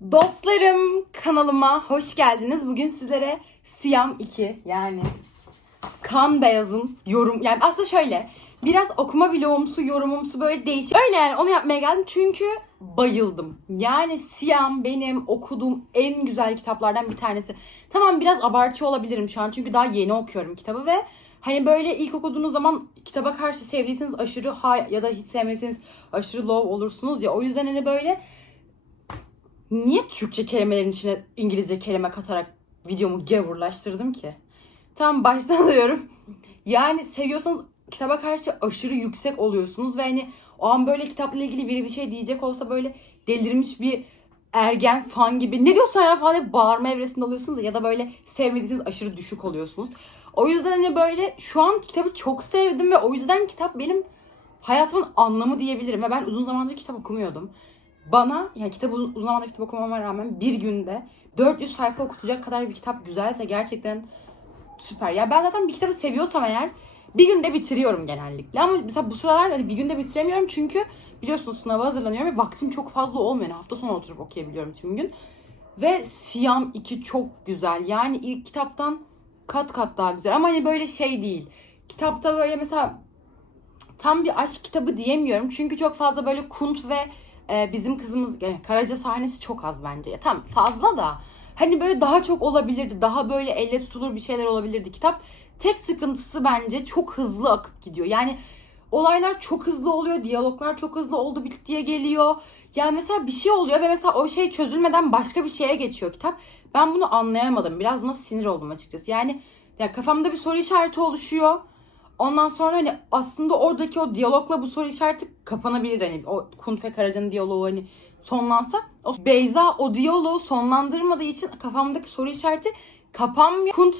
Dostlarım kanalıma hoş geldiniz. Bugün sizlere Siyam 2 yani kan beyazın yorum yani aslında şöyle biraz okuma vlogumsu yorumumsu böyle değişik. Öyle yani onu yapmaya geldim çünkü bayıldım. Yani Siyam benim okuduğum en güzel kitaplardan bir tanesi. Tamam biraz abartıyor olabilirim şu an çünkü daha yeni okuyorum kitabı ve hani böyle ilk okuduğunuz zaman kitaba karşı sevdiyseniz aşırı high ya da hiç sevmeseniz aşırı low olursunuz ya. O yüzden hani böyle niye Türkçe kelimelerin içine İngilizce kelime katarak videomu gavurlaştırdım ki? Tam baştan alıyorum. Yani seviyorsanız kitaba karşı aşırı yüksek oluyorsunuz ve hani o an böyle kitapla ilgili biri bir şey diyecek olsa böyle delirmiş bir ergen fan gibi ne diyorsun ya falan diye bağırma evresinde oluyorsunuz ya da böyle sevmediğiniz aşırı düşük oluyorsunuz. O yüzden hani böyle şu an kitabı çok sevdim ve o yüzden kitap benim hayatımın anlamı diyebilirim ve ben uzun zamandır kitap okumuyordum. Bana yani kitabı uzun zamandır kitap okumama rağmen bir günde 400 sayfa okutacak kadar bir kitap güzelse gerçekten süper. Ya ben zaten bir kitabı seviyorsam eğer bir günde bitiriyorum genellikle. Ama mesela bu sıralar hani bir günde bitiremiyorum çünkü biliyorsunuz sınava hazırlanıyorum ve vaktim çok fazla olmuyor. Hafta sonu oturup okuyabiliyorum tüm gün. Ve Siyam 2 çok güzel. Yani ilk kitaptan kat kat daha güzel. Ama hani böyle şey değil. Kitapta böyle mesela tam bir aşk kitabı diyemiyorum. Çünkü çok fazla böyle kunt ve e, bizim kızımız yani Karaca sahnesi çok az bence. Ya, tam fazla da hani böyle daha çok olabilirdi. Daha böyle elle tutulur bir şeyler olabilirdi kitap. Tek sıkıntısı bence çok hızlı akıp gidiyor. Yani olaylar çok hızlı oluyor. Diyaloglar çok hızlı oldu bittiye geliyor. Yani mesela bir şey oluyor ve mesela o şey çözülmeden başka bir şeye geçiyor kitap. Ben bunu anlayamadım. Biraz buna sinir oldum açıkçası. Yani ya kafamda bir soru işareti oluşuyor. Ondan sonra hani aslında oradaki o diyalogla bu soru işareti kapanabilir. Hani o Kunt ve Karaca'nın diyaloğu hani sonlansa. O Beyza o diyaloğu sonlandırmadığı için kafamdaki soru işareti kapanmıyor. Kunt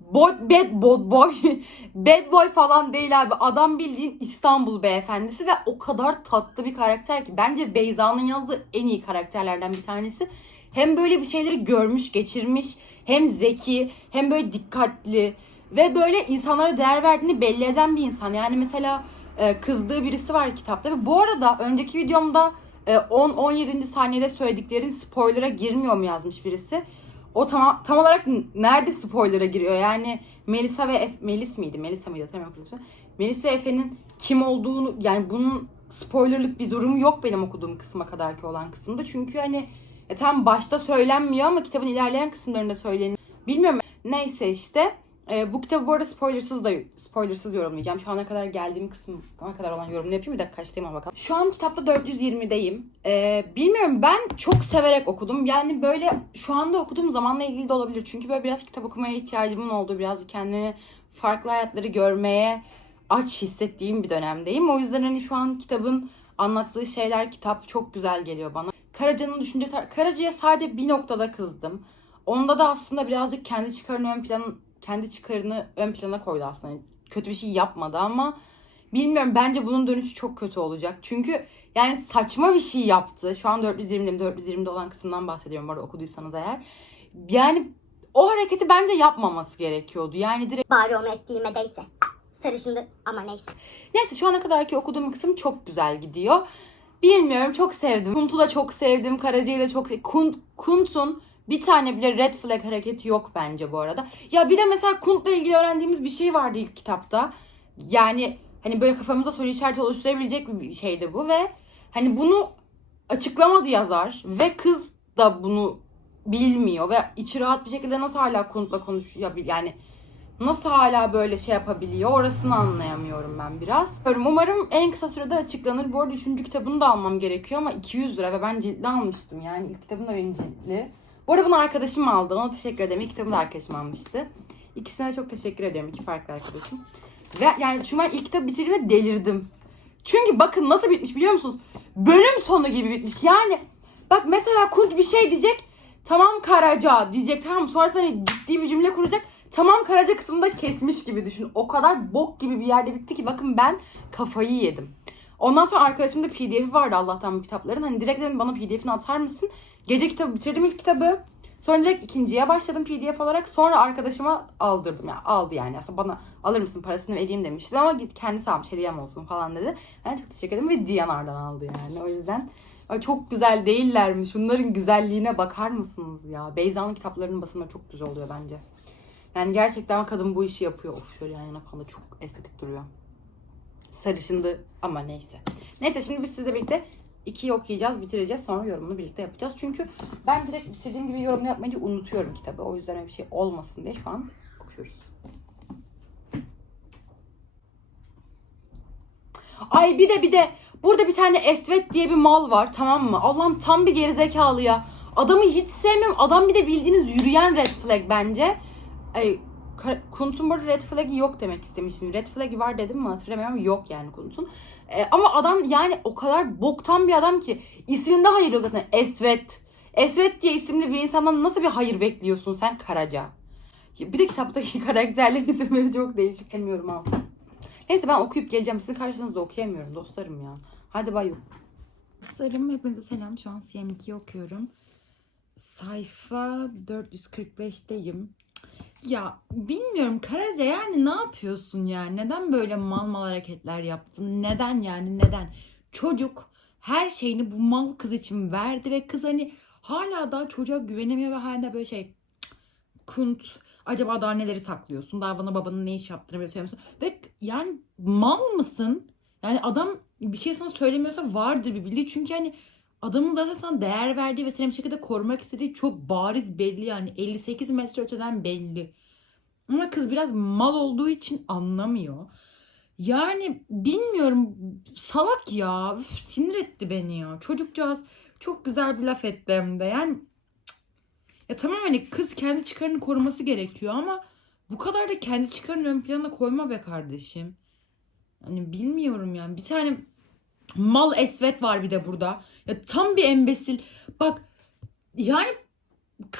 boy, bad boy, boy, bad boy falan değil abi. Adam bildiğin İstanbul beyefendisi ve o kadar tatlı bir karakter ki. Bence Beyza'nın yazdığı en iyi karakterlerden bir tanesi. Hem böyle bir şeyleri görmüş, geçirmiş, hem zeki, hem böyle dikkatli ve böyle insanlara değer verdiğini belli eden bir insan. Yani mesela e, kızdığı birisi var kitapta ve bu arada önceki videomda e, 10-17. saniyede söylediklerin spoiler'a girmiyor mu yazmış birisi. O tam, tam olarak nerede spoiler'a giriyor? Yani Melisa ve Efe, Melis miydi? Melisa mıydı? Hatırlamıyorum kızım. Melis ve Efe'nin kim olduğunu yani bunun spoilerlık bir durumu yok benim okuduğum kısma kadarki olan kısımda. Çünkü hani e, tam başta söylenmiyor ama kitabın ilerleyen kısımlarında söyleniyor. Bilmiyorum. Neyse işte. E, bu kitabı bu arada spoilersız da spoilersız yorumlayacağım. Şu ana kadar geldiğim kısma kadar olan yorumunu yapayım. Bir dakika kaçtayım bakalım. Şu an kitapta 420'deyim. E, bilmiyorum ben çok severek okudum. Yani böyle şu anda okuduğum zamanla ilgili de olabilir. Çünkü böyle biraz kitap okumaya ihtiyacımın olduğu, biraz kendimi farklı hayatları görmeye aç hissettiğim bir dönemdeyim. O yüzden hani şu an kitabın anlattığı şeyler kitap çok güzel geliyor bana. Karaca'nın düşünce Karaca'ya sadece bir noktada kızdım. Onda da aslında birazcık kendi çıkarını ön plan kendi çıkarını ön plana koydu aslında. Kötü bir şey yapmadı ama bilmiyorum bence bunun dönüşü çok kötü olacak. Çünkü yani saçma bir şey yaptı. Şu an 420'deyim. 420'de olan kısımdan bahsediyorum bu arada okuduysanız eğer. Yani o hareketi bence yapmaması gerekiyordu. Yani direkt Bari onu ettiğime değse. Sarışındı ama neyse. Neyse şu ana kadarki okuduğum kısım çok güzel gidiyor. Bilmiyorum çok sevdim. Kunt'u da çok sevdim. Karaca'yı da çok sevdim. Kunt, Kunt'un bir tane bile red flag hareketi yok bence bu arada. Ya bir de mesela Kunt'la ilgili öğrendiğimiz bir şey vardı ilk kitapta. Yani hani böyle kafamıza soru işareti oluşturabilecek bir şeydi bu ve hani bunu açıklamadı yazar ve kız da bunu bilmiyor ve içi rahat bir şekilde nasıl hala Kunt'la konuşuyor yani nasıl hala böyle şey yapabiliyor orasını anlayamıyorum ben biraz. Umarım en kısa sürede açıklanır. Bu arada üçüncü kitabını da almam gerekiyor ama 200 lira ve ben ciltli almıştım yani ilk kitabım da benim ciltli. Bu arada bunu arkadaşım aldı. Ona teşekkür ederim. İlk kitabını da arkadaşım almıştı. İkisine çok teşekkür ediyorum. İki farklı arkadaşım. Ve yani şu ben ilk kitabı bitirdiğimde delirdim. Çünkü bakın nasıl bitmiş biliyor musunuz? Bölüm sonu gibi bitmiş. Yani bak mesela Kunt bir şey diyecek. Tamam Karaca diyecek tamam. Sonrasında hani ciddi bir cümle kuracak. Tamam Karaca kısmında kesmiş gibi düşün. O kadar bok gibi bir yerde bitti ki bakın ben kafayı yedim. Ondan sonra arkadaşımda pdf'i vardı Allah'tan bu kitapların. Hani direkt dedim bana pdf'ini atar mısın? Gece kitabı bitirdim ilk kitabı. Sonra direkt ikinciye başladım pdf olarak. Sonra arkadaşıma aldırdım. Yani aldı yani. Aslında bana alır mısın parasını vereyim demişti. Ama git kendisi almış hediyem olsun falan dedi. Ben çok teşekkür ederim ve Diyanar'dan aldı yani. O yüzden çok güzel değiller mi? Şunların güzelliğine bakar mısınız ya? Beyza'nın kitaplarının basımları çok güzel oluyor bence. Yani gerçekten kadın bu işi yapıyor. Of şöyle yan yana falan da çok estetik duruyor. Sarışındı ama neyse. Neyse şimdi biz sizle birlikte ikiyi okuyacağız, bitireceğiz. Sonra yorumunu birlikte yapacağız. Çünkü ben direkt istediğim gibi yorum yapmayınca unutuyorum kitabı. O yüzden öyle bir şey olmasın diye şu an okuyoruz. Ay bir de bir de burada bir tane Esvet diye bir mal var tamam mı? Allah'ım tam bir gerizekalı ya. Adamı hiç sevmiyorum. Adam bir de bildiğiniz yürüyen red flag bence. Ay, Kunt'un burada red flag'i yok demek istemiştim. Red flag'i var dedim mi hatırlamıyorum. Yok yani Kunt'un. E, ama adam yani o kadar boktan bir adam ki. isminde hayır yok zaten. Esvet. Esvet diye isimli bir insandan nasıl bir hayır bekliyorsun sen Karaca? Bir de kitaptaki karakterlerin isimleri çok değişik. Bilmiyorum ha. Neyse ben okuyup geleceğim. Sizin karşınızda okuyamıyorum dostlarım ya. Hadi bay. Dostlarım hepinize selam. Şu an CM2'yi okuyorum. Sayfa 445'teyim. Ya bilmiyorum Karaca yani ne yapıyorsun yani? Neden böyle mal mal hareketler yaptın? Neden yani neden? Çocuk her şeyini bu mal kız için verdi ve kız hani hala daha çocuğa güvenemiyor ve hala böyle şey kunt acaba daha neleri saklıyorsun? Daha bana babanın ne iş yaptığını bile söylemiyorsun. Ve yani mal mısın? Yani adam bir şey sana söylemiyorsa vardır bir bildiği. Çünkü hani adamın zaten sana değer verdiği ve seni bir şekilde korumak istediği çok bariz belli yani. 58 metre öteden belli. Ama kız biraz mal olduğu için anlamıyor. Yani bilmiyorum salak ya. Üf, sinir etti beni ya. Çocukcağız çok güzel bir laf etti hem de. Yani ya tamam hani kız kendi çıkarını koruması gerekiyor ama bu kadar da kendi çıkarını ön plana koyma be kardeşim. Hani bilmiyorum yani. Bir tane mal esvet var bir de burada. Ya tam bir embesil. Bak yani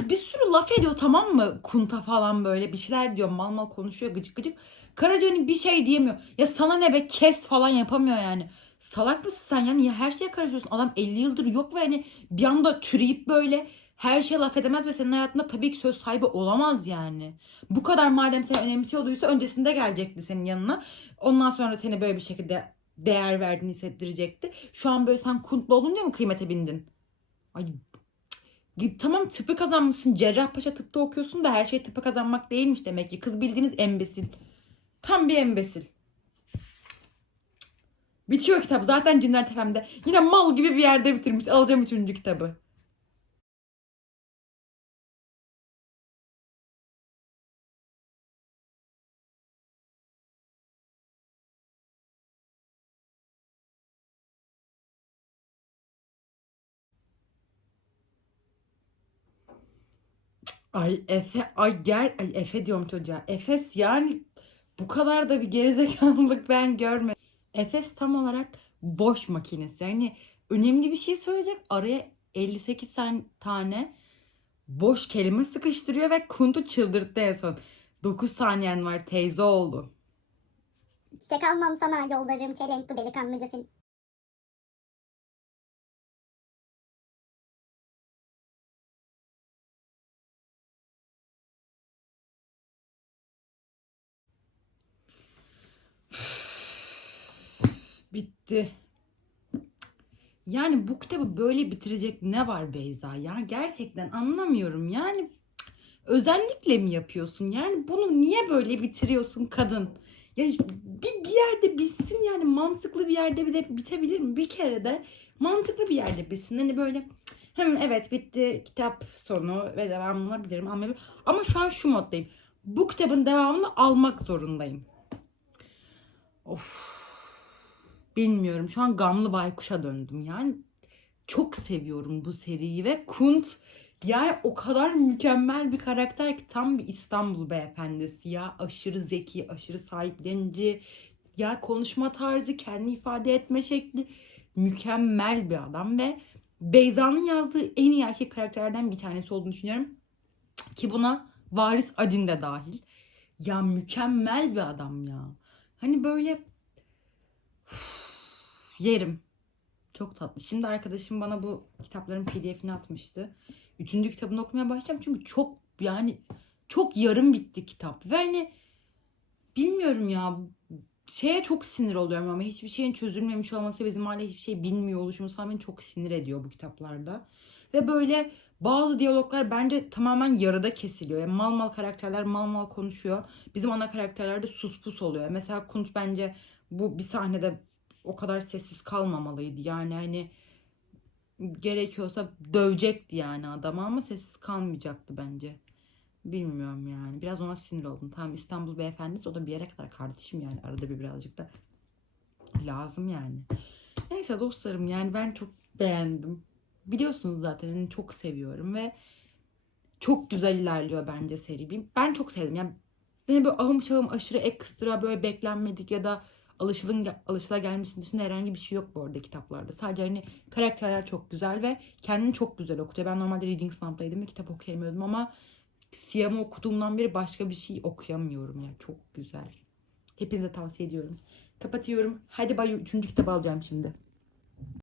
bir sürü laf ediyor tamam mı? Kunta falan böyle bir şeyler diyor. Mal mal konuşuyor gıcık gıcık. Karaca hani bir şey diyemiyor. Ya sana ne be kes falan yapamıyor yani. Salak mısın sen ya? Niye her şeye karışıyorsun? Adam 50 yıldır yok ve hani bir anda türeyip böyle her şeye laf edemez ve senin hayatında tabii ki söz sahibi olamaz yani. Bu kadar madem seni önemsiyorduysa öncesinde gelecekti senin yanına. Ondan sonra seni böyle bir şekilde değer verdiğini hissettirecekti. Şu an böyle sen kuntlu olunca mı kıymete bindin? Ay tamam tıpı kazanmışsın. Cerrahpaşa tıpta okuyorsun da her şey tıpı kazanmak değilmiş demek ki. Kız bildiğiniz embesil. Tam bir embesil. Bitiyor kitap. Zaten Cinler Tepem'de. Yine mal gibi bir yerde bitirmiş. Alacağım üçüncü kitabı. Ay Efe, ay gel, ay Efe diyorum çocuğa. Efes yani bu kadar da bir gerizekalılık ben görmedim. Efes tam olarak boş makinesi. Yani önemli bir şey söyleyecek araya 58 san- tane boş kelime sıkıştırıyor ve Kunt'u çıldırttı en son. 9 saniyen var teyze oğlu. Çiçek almam sana yollarım çelenk bu delikanlıca seni. Bitti. Yani bu kitabı böyle bitirecek ne var Beyza ya? Gerçekten anlamıyorum. Yani özellikle mi yapıyorsun? Yani bunu niye böyle bitiriyorsun kadın? Ya bir, bir yerde bitsin yani mantıklı bir yerde bir de bitebilir mi? Bir kere de mantıklı bir yerde bitsin. Hani böyle hem evet bitti kitap sonu ve devamını alabilirim ama ama şu an şu moddayım. Bu kitabın devamını almak zorundayım. Of. Bilmiyorum. Şu an Gamlı Baykuş'a döndüm. Yani çok seviyorum bu seriyi ve Kunt yani o kadar mükemmel bir karakter ki tam bir İstanbul beyefendisi ya. Aşırı zeki, aşırı sahiplenici. Ya konuşma tarzı, kendi ifade etme şekli mükemmel bir adam ve Beyza'nın yazdığı en iyi erkek karakterlerden bir tanesi olduğunu düşünüyorum. Ki buna Varis Adin de dahil. Ya mükemmel bir adam ya. Hani böyle Yerim. Çok tatlı. Şimdi arkadaşım bana bu kitapların pdf'ini atmıştı. Üçüncü kitabını okumaya başlayacağım çünkü çok yani çok yarım bitti kitap. Ve hani bilmiyorum ya şeye çok sinir oluyorum ama hiçbir şeyin çözülmemiş olması bizim hala hiçbir şey bilmiyor oluşumuz falan beni çok sinir ediyor bu kitaplarda. Ve böyle bazı diyaloglar bence tamamen yarıda kesiliyor. Yani mal mal karakterler mal mal konuşuyor. Bizim ana karakterler de sus pus oluyor. Mesela Kunt bence bu bir sahnede o kadar sessiz kalmamalıydı. Yani hani gerekiyorsa dövecekti yani adamı ama sessiz kalmayacaktı bence. Bilmiyorum yani. Biraz ona sinir oldum. Tamam İstanbul beyefendisi o da bir yere kadar kardeşim yani. Arada bir birazcık da lazım yani. Neyse dostlarım yani ben çok beğendim. Biliyorsunuz zaten hani çok seviyorum ve çok güzel ilerliyor bence seri. Ben çok sevdim. Yani yani böyle ahım şahım aşırı ekstra böyle beklenmedik ya da alışılın alışılagelmişin dışında herhangi bir şey yok bu arada kitaplarda. Sadece hani karakterler çok güzel ve kendini çok güzel okutuyor. Ben normalde reading slump'taydım ve kitap okuyamıyordum ama Siyam'ı okuduğumdan beri başka bir şey okuyamıyorum yani. Çok güzel. Hepinize tavsiye ediyorum. Kapatıyorum. Hadi bay. Üçüncü kitabı alacağım şimdi.